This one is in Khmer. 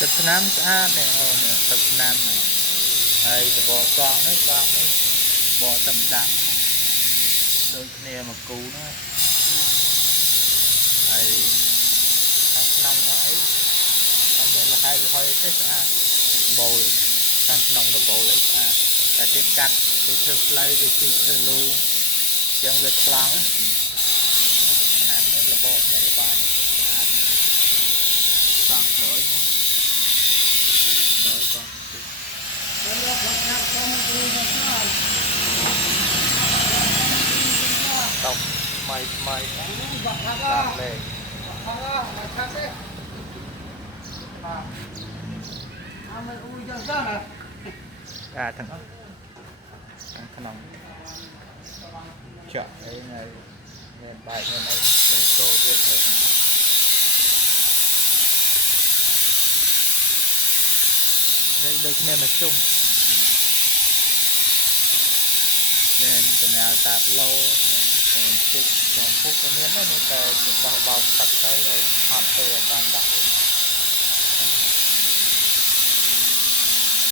ទឹកថ្នាំស្អាតនេះអូនទឹកថ្នាំហើយតបកង់នេះបកតំដាក់ដូចគ្នាមកគូហ្នឹងហើយខាងក្នុងថាអីអត់មានលហើយហុយទេស្អាតបូលខាងក្នុងដបូលអីស្អាតតែគេកាត់គេធ្វើផ្លូវគេជីកធ្វើលូចឹងវាខ្លាំងថ្នាំមានរបបមានល្បាយនេះស្អាតបងក្រោយនេះក្រោយបងតបថ្មីដាក់លេខអាទាំងក្នុងចាក់អីនៅមានបែកមានអីលេខកូដទៀតនៅក្នុងដូចគ្នាមកជុំមានតំណាលតាឡូមានពុកចំពុកក៏មានដែរតែបោះបោកទឹកទៅឲ្យហត់ទៅបានដាក់